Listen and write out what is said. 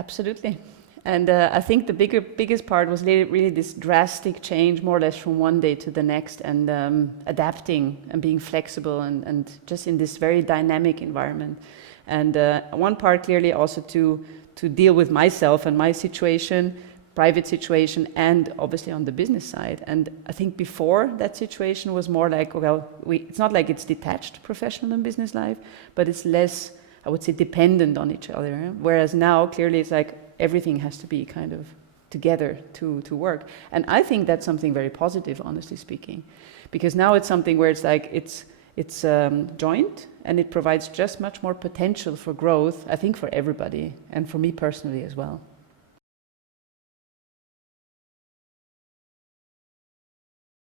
Absolutely. And I think the biggest part was really this drastic change, more or less from one day to the next, and adapting and being flexible and just in this very dynamic environment. And one part clearly also to deal with myself and my situation, private situation, and obviously on the business side. And I think before that situation was more like, well, it's not like it's detached, professional and business life, but it's less, I would say, dependent on each other. Whereas now, clearly, it's like everything has to be kind of together to work. And I think that's something very positive, honestly speaking, because now it's something where it's like it's joint, and it provides just much more potential for growth, I think, for everybody, and for me personally as well.